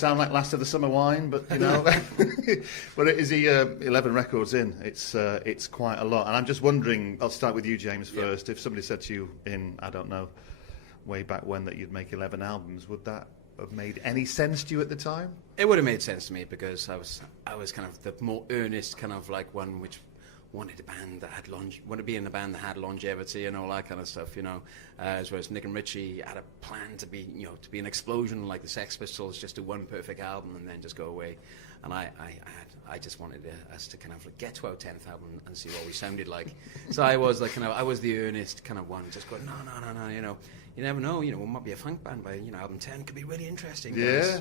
sound like Last of the Summer Wine, but, you know. But it is 11 records in. It's quite a lot. And I'm just wondering, I'll start with you, James, first. If somebody said to you in, I don't know, way back when, that you'd make 11 albums, would that have made any sense to you at the time? It would have made sense to me because I was kind of the more earnest kind of like one which wanted a band that had wanted to be in a band that had longevity and all that kind of stuff, you know. As well as Nick and Richey had a plan to be, you know, to be an explosion like the Sex Pistols, just do one perfect album and then just go away. And I just wanted us to kind of like get to our 10th album and see what we sounded like. So I was like I was the earnest kind of one, just going no, you know. You never know, you know, we might be a funk band by, you know, album 10 could be really interesting. Yeah.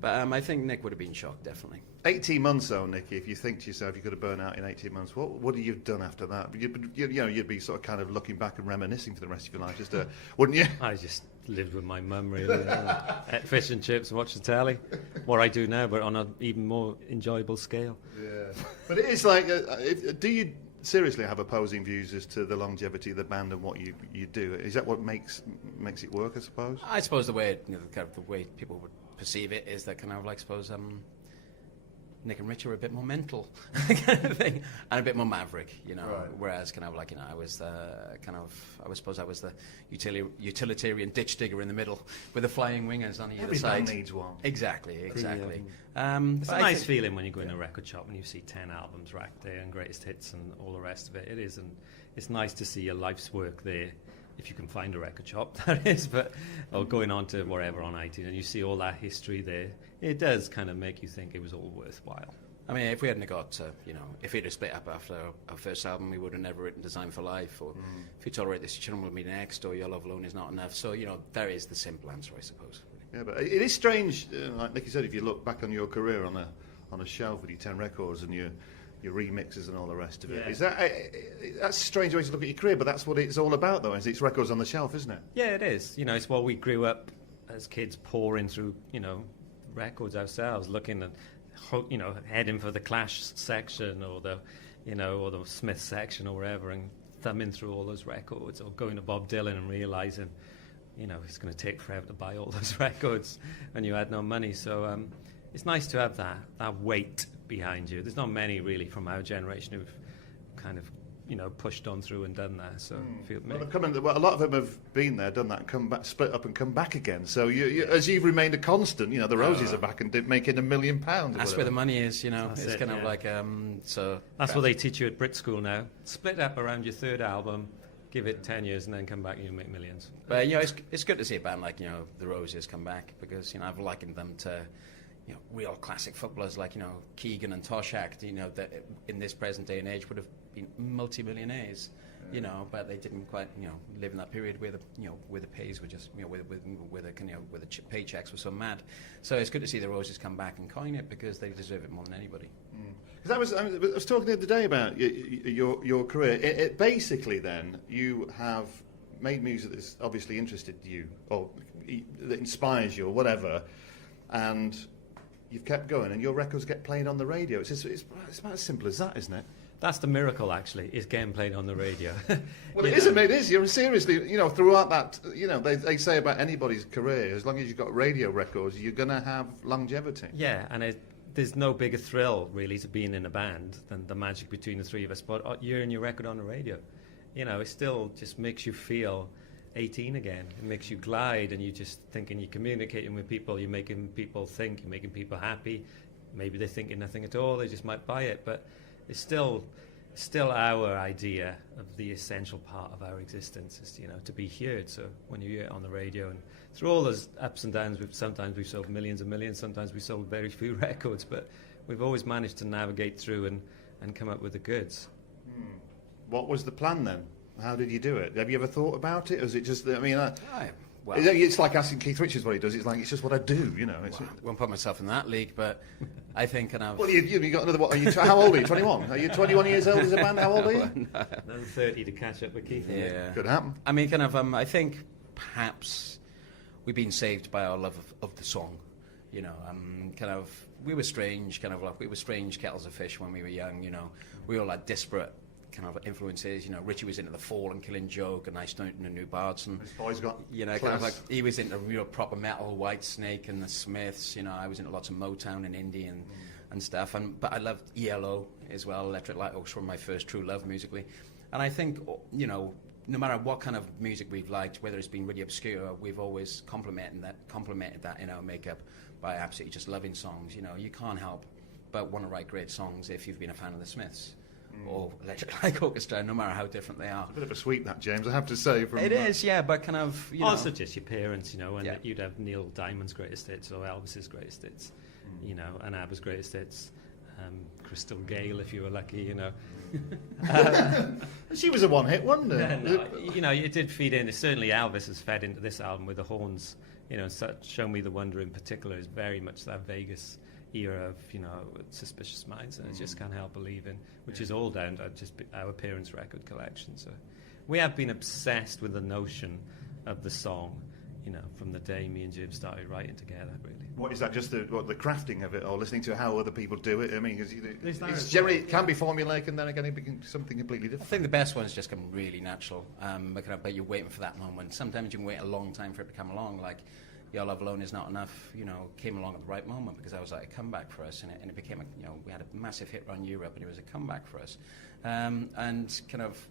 But I think Nick would have been shocked, definitely. 18 months though, Nicky, if you think to yourself you could have burned out in 18 months, what would you have done after that? You'd be sort of kind of looking back and reminiscing for the rest of your life, just wouldn't you? I just lived with my mum, really. Ate fish and chips and watched the telly. What I do now, but on an even more enjoyable scale. Yeah. But it is like, do you seriously have opposing views as to the longevity of the band and what you do? Is that what makes it work, I suppose? I suppose the way, you know, kind of the way people would perceive it is that kind of like, suppose Nick and Richey were a bit more mental kind of thing, and a bit more maverick, you know. Right. Whereas kind of like, you know, I was I suppose I was the utilitarian ditch digger in the middle with the flying wingers on the other side. Every band needs one. Exactly. It's a nice feeling when you go in a record shop and you see 10 albums racked there and greatest hits and all the rest of it. It is, and it's nice to see your life's work there, if you can find a record shop, that is, or going on to wherever on iTunes, and you see all that history there. It does kind of make you think it was all worthwhile. I mean, if we hadn't got, you know, if we'd have split up after our first album, we would have never written Design for Life, or If You Tolerate This, Your Children Will Be Next, or Your Love Alone Is Not Enough. So, you know, there is the simple answer, I suppose. Yeah, but it is strange, like Nicky said, if you look back on your career on a shelf with your 10 records and your remixes and all the rest of it. Yeah. Is that's a strange way to look at your career, but that's what it's all about, though, is it's records on the shelf, isn't it? Yeah, it is. You know, it's what we grew up as kids pouring through, you know, records ourselves, looking at, you know, heading for the Clash section or the, you know, or the Smith section or wherever, and thumbing through all those records, or going to Bob Dylan and realizing, you know, it's going to take forever to buy all those records when you had no money. So it's nice to have that weight behind you. There's not many really from our generation who've kind of, you know, pushed on through and done that. So well, a lot of them have been there, done that, and come back, split up, and come back again. So as you've remained a constant, you know, the Roses are back and making £1 million. That's where the money is, you know. That's it's it, kind of like so. That's what they teach you at Brit School now. Split up around your third album, give it 10 years, and then come back and you make millions. But you know, it's good to see a band like, you know, the Roses come back, because, you know, I've likened them to, you know, real classic footballers like, you know, Keegan and Toshak, you know, that in this present day and age would have been multi-millionaires, you know, but they didn't quite, you know, live in that period where the pays were just, you know, where the paychecks were so mad. So it's good to see the Roses come back and coin it, because they deserve it more than anybody. Because I was talking the other day about your career. It basically, then, you have made music that's obviously interested you, or that inspires you, or whatever, and you've kept going, and your records get played on the radio. It's about as simple as that, isn't it? That's the miracle, actually, is getting played on the radio. Well, it isn't. It is. You're seriously, you know, throughout that, you know, they say about anybody's career, as long as you've got radio records, you're going to have longevity. Yeah, and there's no bigger thrill, really, to being in a band than the magic between the three of us. But you're in your record on the radio. You know, it still just makes you feel 18 again. It makes you glide, and you're just thinking you're communicating with people, you're making people think, you're making people happy. Maybe they're thinking nothing at all, they just might buy it, but it's still our idea of the essential part of our existence is, you know, to be heard. So when you hear it on the radio, and through all those ups and downs, sometimes we've sold millions and millions, sometimes we sold very few records, but we've always managed to navigate through and come up with the goods. What was the plan then? How did you do it? Have you ever thought about it? Or is it just, I mean, well, it's like asking Keith Richards what he does. It's like, it's just what I do, you know. I won't put myself in that league, but I think kind of... Well, you got another... What, how old are you? 21? Are you 21 years old as a band? How old are you? Another 30 to catch up with Keith. Yeah. Could happen. I mean, kind of, I think perhaps we've been saved by our love of the song. You know, kind of, we were strange, kind of like, we were strange kettles of fish when we were young, you know. We all had disparate kind of influences. You know, Richey was into the Fall and Killing Joke, and I started into New Bards, and This boy's got you know, class. kind of like he was into real proper metal, White Snake and the Smiths. You know, I was into lots of Motown and indie and stuff. But I loved ELO as well, Electric Light Orchestra, my first true love musically. And I think, you know, no matter what kind of music we've liked, whether it's been really obscure, we've always complimented that in our makeup by absolutely just loving songs. You know, you can't help but want to write great songs if you've been a fan of the Smiths or Electric Light Orchestra, no matter how different they are. A bit of a sweep, that, James, I have to say. It is, yeah, but kind of, you know. Also just your parents, you know, and Yeah. you'd have Neil Diamond's greatest hits or Elvis's greatest hits, you know, and ABBA's greatest hits, Crystal Gale if you were lucky, you know. She was a one-hit wonder. No, you know, it did feed in. Certainly Elvis has fed into this album with the horns, you know, Show Me the Wonder in particular is very much that Vegas era of, you know, Suspicious Minds, and I just can't help believing, which is all down to just our parents' record collection. So we have been obsessed with the notion of the song, you know, from the day me and Jim started writing together, really. What is that? Just the crafting of it, or listening to how other people do it? I mean, 'cause There's that it's as generally it can be formulaic, and then again it becomes something completely I different. think the best ones just come really natural, but you're waiting for that moment. Sometimes you can wait a long time for it to come along, like Your Love Alone Is Not Enough, you know, came along at the right moment because I was like a comeback for us, and it became you know, we had a massive hit around Europe, and it was a comeback for us. And kind of,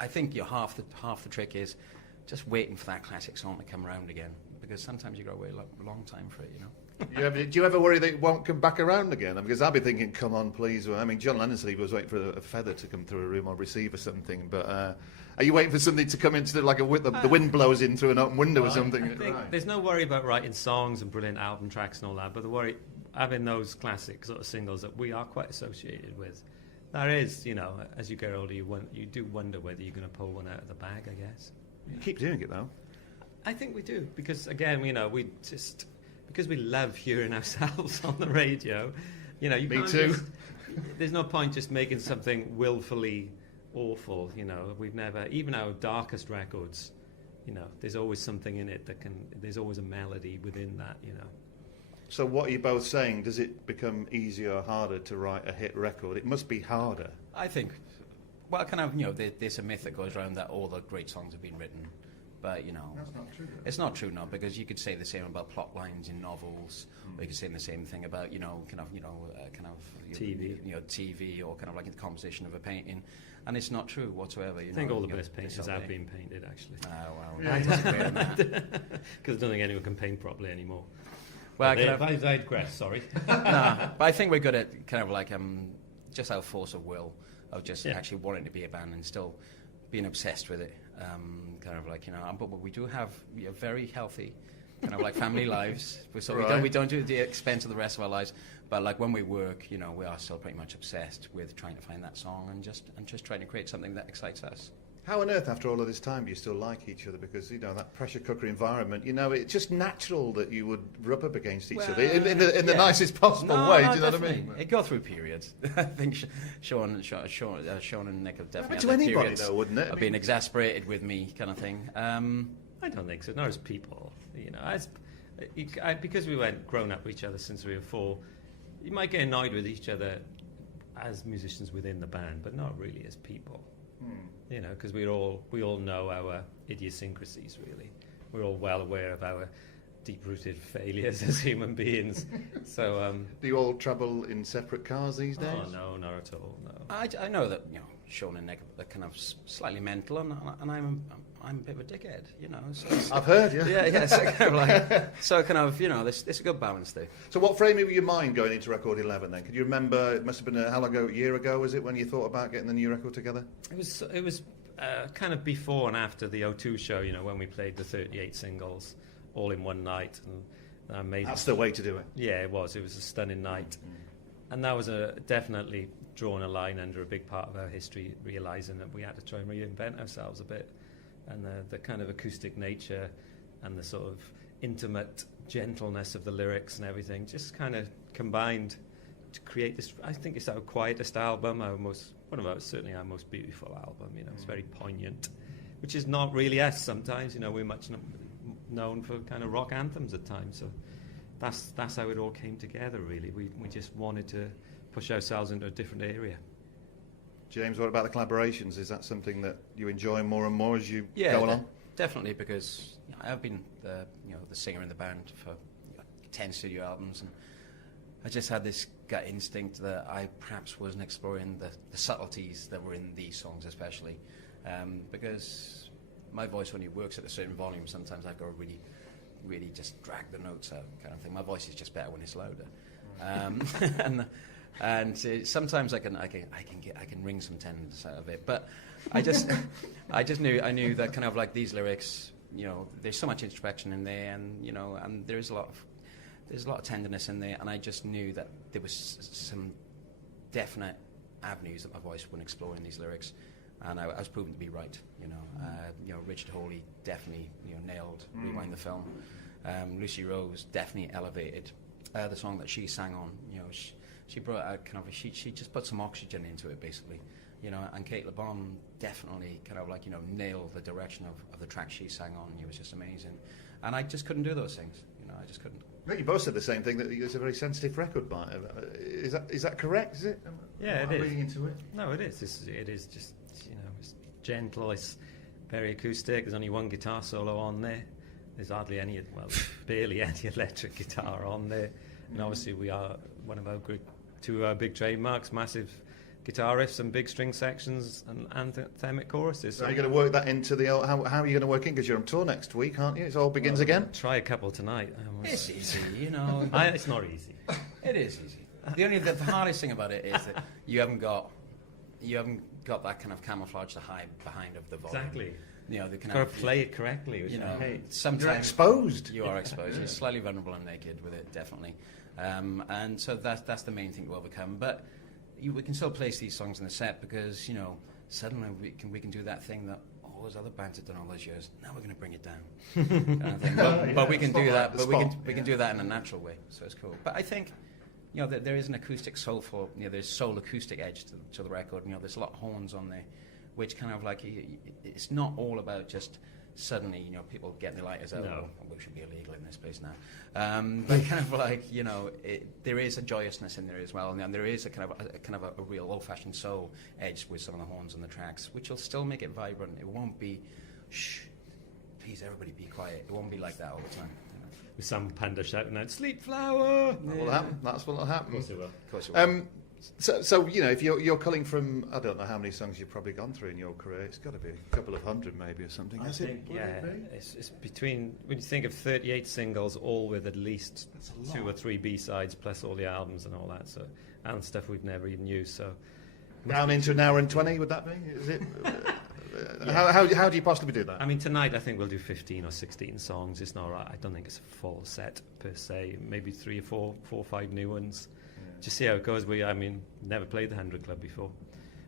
I think half the trick is just waiting for that classic song to come around again, because sometimes you got to wait a long time for it, you know. Do you ever worry that it won't come back around again? Because I've been thinking, come on, please. Well, I mean, John Lennon said he was waiting for a feather to come through a room or receive or something. But are you waiting for something to come into like the wind blows in through an open window or something? I think there's no worry about writing songs and brilliant album tracks and all that, but the worry having those classic sort of singles that we are quite associated with. There is, you know, as you get older, you do wonder whether you're going to pull one out of the bag, I guess. You keep doing it though. I think we do, because again, you know, because we love hearing ourselves on the radio, you know, Me too. There's no point just making something willfully awful, you know. We've never, even our darkest records, you know, there's always something in it there's always a melody within that, you know. So what are you both saying? Does it become easier or harder to write a hit record? It must be harder. I think, well, kind of, you know, there's a myth that goes around that all the great songs have been written. But, you know, That's not true. it's not true, no, because you could say the same about plot lines in novels, or you could say the same thing about, you know, TV, or kind of like the composition of a painting, and it's not true whatsoever. You I think know, all the you know, best paintings it's have okay. been painted, actually. Well, I disagree on that. Because I don't think anyone can paint properly anymore. Well, But kind of, I digress, sorry. nah, but I think we're good at kind of like just our force of will of just Yeah. actually wanting to be a band and still being obsessed with it. Kind of like, you know, but we do have a very healthy kind of like family lives. So Right. we don't do it at the expense of the rest of our lives. But like when we work, you know, we are still pretty much obsessed with trying to find that song and just trying to create something that excites us. How on earth, after all of this time, do you still like each other? Because, you know, that pressure cooker environment, you know, it's just natural that you would rub up against each other in the yeah. nicest possible way. Do you know what I definitely. mean? It go through periods. I think Sean and Nick have definitely Happen had to their anybody, periods though, wouldn't it? I of mean- being exasperated with me, kind of thing. I don't think so. Not as people, you know. Because we went grown up with each other since we were 4, you might get annoyed with each other as musicians within the band, but not really as people. You know, because we all know our idiosyncrasies. Really, we're all well aware of our deep-rooted failures as human beings. So, Do you all travel in separate cars these days? oh no, not at all. No. I know that, you know, Sean and Nick are kind of slightly mental, and I'm a bit of a dickhead, you know. So I've heard, yeah. yeah. So kind of like, so kind of, you know, there's a good balance there. So what frame of your mind going into record 11 then? Can you remember, it must have been how long ago, a year ago, was it, when you thought about getting the new record together? It was kind of before and after the O2 show, you know, when we played the 38 singles all in one night, and I made. That's the way to do it. Yeah, it was. It was a stunning night, and that was definitely drawn a line under a big part of our history, realising that we had to try and reinvent ourselves a bit, and the kind of acoustic nature and the sort of intimate gentleness of the lyrics and everything just kind of combined to create this. I think it's our quietest album, certainly our most beautiful album. You know, it's very poignant, which is not really us. Sometimes, you know, we're much known for kind of rock anthems at times. So that's how it all came together. Really, we just wanted to push ourselves into a different area. James, what about the collaborations? Is that something that you enjoy more and more as you Yeah, go along? definitely, because I've been the singer in the band for 10 studio albums, and I just had this gut instinct that I perhaps wasn't exploring the subtleties that were in these songs, especially because my voice only works at a certain volume. Sometimes I've got to really just drag the notes out, kind of thing. My voice is just better when it's louder, and sometimes I can wring some tenderness out of it. But I knew that kind of like these lyrics, there's so much introspection in there, and there's a lot of tenderness in there, and I just knew that there was some definite avenues that my voice wouldn't explore in these lyrics, and I was proven to be right. Richard Hawley definitely nailed Rewind the Film. Lucy Rose definitely elevated the song that she sang on. She brought out kind of she just put some oxygen into it, basically. And Kate LeBon definitely kind of like nailed the direction of the track she sang on. It was just amazing, and I just couldn't do those things. I just couldn't. I think you both said the same thing, that it's a very sensitive record, Bart. Is that correct? Is it? Yeah, Am I reading into it? No, it is. It is just it's gentle. It's very acoustic. There's only one guitar solo on there. There's hardly any, barely any electric guitar on there. And obviously we are one of our two of our big trademarks, massive guitar riffs and big string sections and anthemic choruses. So are you going to work that into the old, how are you going to work in? Because you're on tour next week, aren't you? It all begins again? Try a couple tonight. It's easy, It's not easy. It is easy. The hardest thing about it is that you haven't got that kind of camouflage to hide behind of the volume. Exactly. The kind You've got to play it correctly. Which I hate. Sometimes You're exposed. You are exposed. You're slightly vulnerable and naked with it, definitely. And so that's the main thing to overcome. But we can still place these songs in the set because suddenly we can do that thing that all those other bands have done all those years. Now we're going to bring it down. Kind of thing. But we can do that. But we can do that in a natural way. So it's cool. But I think that there is an acoustic soulful. There's soul acoustic edge to the record. There's a lot of horns on there, which kind of like it's not all about just suddenly people getting their lighters out. No. We should be illegal in this place now. But kind of like there is a joyousness in there as well, and there is a kind of a real old-fashioned soul edge with some of the horns on the tracks, which will still make it vibrant. It won't be shh, please everybody be quiet. It won't be like that all the time. With some panda shouting out "Sleep Flower." That will happen. That's what will happen. Of course it will. Of course it will. So if you're culling from, I don't know how many songs you've probably gone through in your career. It's got to be a couple of hundred, maybe, or something. I think, it's between, when you think of 38 singles, all with at least 2 or 3 B-sides, plus all the albums and all that, so and stuff we've never even used. So down into an hour and 20, would that be? Is it? How do you possibly do that? I mean, tonight I think we'll do 15 or 16 songs. It's not right. I don't think it's a full set per se. Maybe 3 or 4 or 5 new ones. Just see how it goes. Never played the 100 Club before.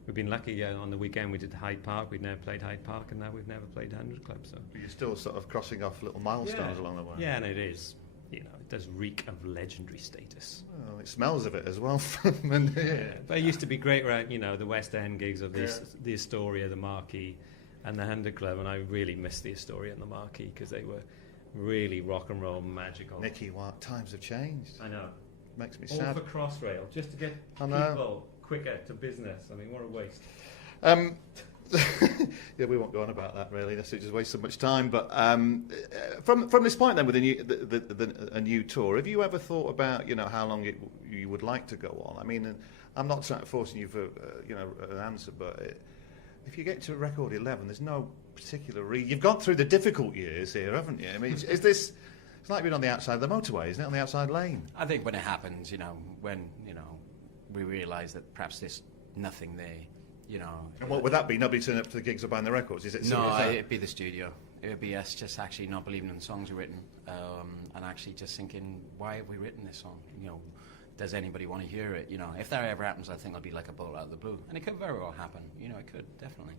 We've been lucky. On the weekend we did Hyde Park. We'd never played Hyde Park, and now we've never played 100 Club. So But you're still sort of crossing off little milestones along the way. Yeah, and it is. It does reek of legendary status. Well, it smells of it as well. But it used to be great around, the West End gigs of the Astoria, the Marquee, and the 100 Club, and I really miss the Astoria and the Marquee because they were really rock and roll magical. Nicky, what times have changed? I know. Makes me All sad. for Crossrail, just to get people quicker to business. I mean, what a waste. Yeah, we won't go on about that really. That's just waste so much time. But from this point then, with a new tour, have you ever thought about how long you would like to go on? I mean, I'm not forcing you for an answer, but if you get to record 11, there's no particular reason. You've gone through the difficult years here, haven't you? I mean, is this? It's like being on the outside of the motorway, isn't it? On the outside lane. I think when it happens, when we realise that perhaps there's nothing there, And what would that be? Nobody turning up to the gigs or buying the records? Is it? No, it'd be the studio. It would be us just actually not believing in the songs we've written, and actually just thinking, why have we written this song? Does anybody want to hear it? If that ever happens, I think it'll be like a bullet out of the blue, and it could very well happen. It could definitely.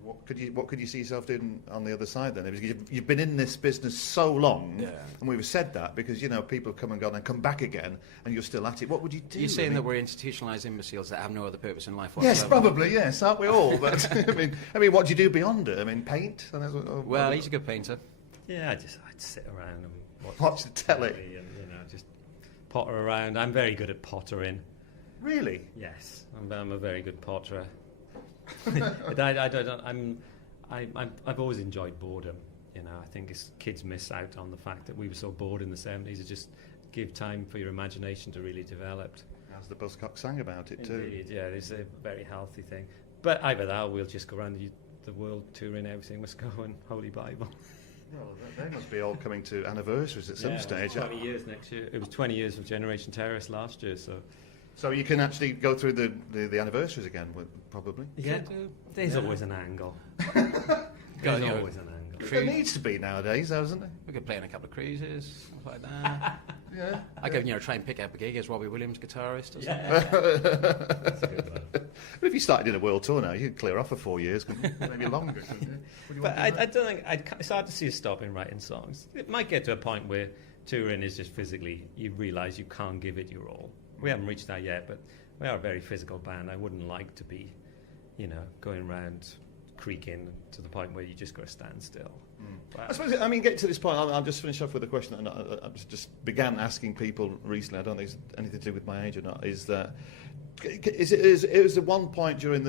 What could you see yourself doing on the other side then? Because you've been in this business so long, and we've said that because people come and gone and come back again, and you're still at it. What would you do? You're saying that we're institutionalised imbeciles that have no other purpose in life whatsoever? Yes, probably. Yes, aren't we all? But I mean, what do you do beyond it? I mean, paint. Well, he's a good painter. Yeah, I'd sit around and watch the telly and just potter around. I'm very good at pottering. Really? Yes, I'm a very good potterer. I've always enjoyed boredom. You know, I think kids miss out on the fact that we were so bored in the 70s. It just give time for your imagination to really develop. As the Buzzcock sang about it too. Indeed, yeah, it's a very healthy thing. But either that, or we'll just go around the world touring everything. Must go and Holy Bible. Well, they must be all coming to anniversaries at some stage. 20 years next year. It was 20 years of Generation Terrorist last year, so. So you can actually go through the anniversaries again, probably. Yeah, there's always an angle. There's always an angle. There needs to be nowadays, though, isn't there? We could play in a couple of cruises, stuff like that. Yeah. I could, try and pick up a gig as Robbie Williams guitarist or something. That's a good one. But if you started in a world tour now, you'd clear off for 4 years, maybe longer. But I don't think it's hard to see us stopping writing songs. It might get to a point where touring is just physically, you realise you can't give it your all. We haven't reached that yet, but we are a very physical band. I wouldn't like to be, going around creaking to the point where you just got to stand still. I suppose, get to this point, I'll just finish off with a question that I just began asking people recently. I don't think it's anything to do with my age or not. Is that it was the one point during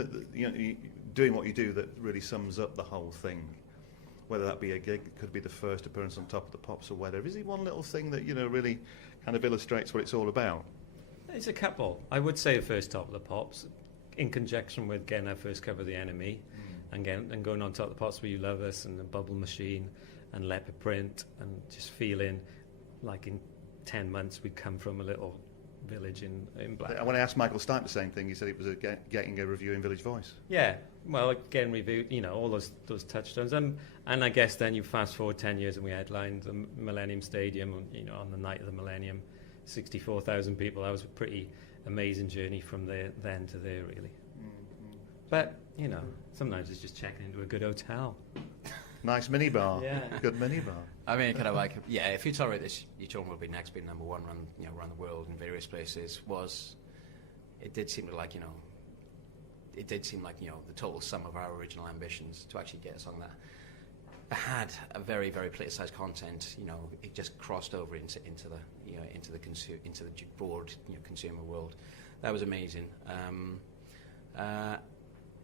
doing what you do that really sums up the whole thing? Whether that be a gig, it could be the first appearance on Top of the Pops or whatever. Is it one little thing that really kind of illustrates what it's all about? It's a couple. I would say the first Top of the Pops, in conjunction with getting our first cover of The Enemy, and going on Top of the Pops Will You Love Us and The Bubble Machine and Leopard Print, and just feeling like in 10 months we'd come from a little village in Black. When I asked Michael Stipe the same thing, he said it was getting a review in Village Voice. Yeah, well, getting reviewed, all those touchstones. And I guess then you fast forward 10 years and we headlined the Millennium Stadium, on the night of the Millennium, 64,000 people. That was a pretty amazing journey from then to there, really. But, sometimes it's just checking into a good hotel. Nice minibar. Yeah. Good minibar. Kind of like, if you tolerate this, your children will be next, be number one around the world in various places. It did seem like the total sum of our original ambitions to actually get a song that had a very, very politicized content. It just crossed over into the broad consumer world. That was amazing.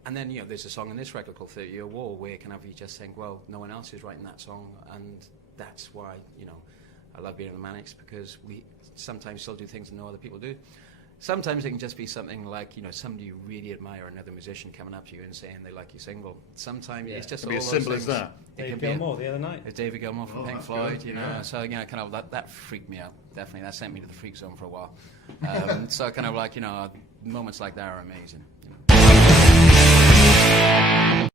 And then, there's a song in this record called 30 Year War where you just think, well, no one else is writing that song, and that's why, I love being in the Manics, because we sometimes still do things that no other people do. Sometimes it can just be something like, somebody you really admire, another musician coming up to you and saying they like your single. Sometimes it's just it can all be as those simple things. as that. David Gilmour the other night. It's David Gilmour from Pink Floyd, Yeah. So, kind of that freaked me out, definitely. That sent me to the freak zone for a while. So kind of like, moments like that are amazing.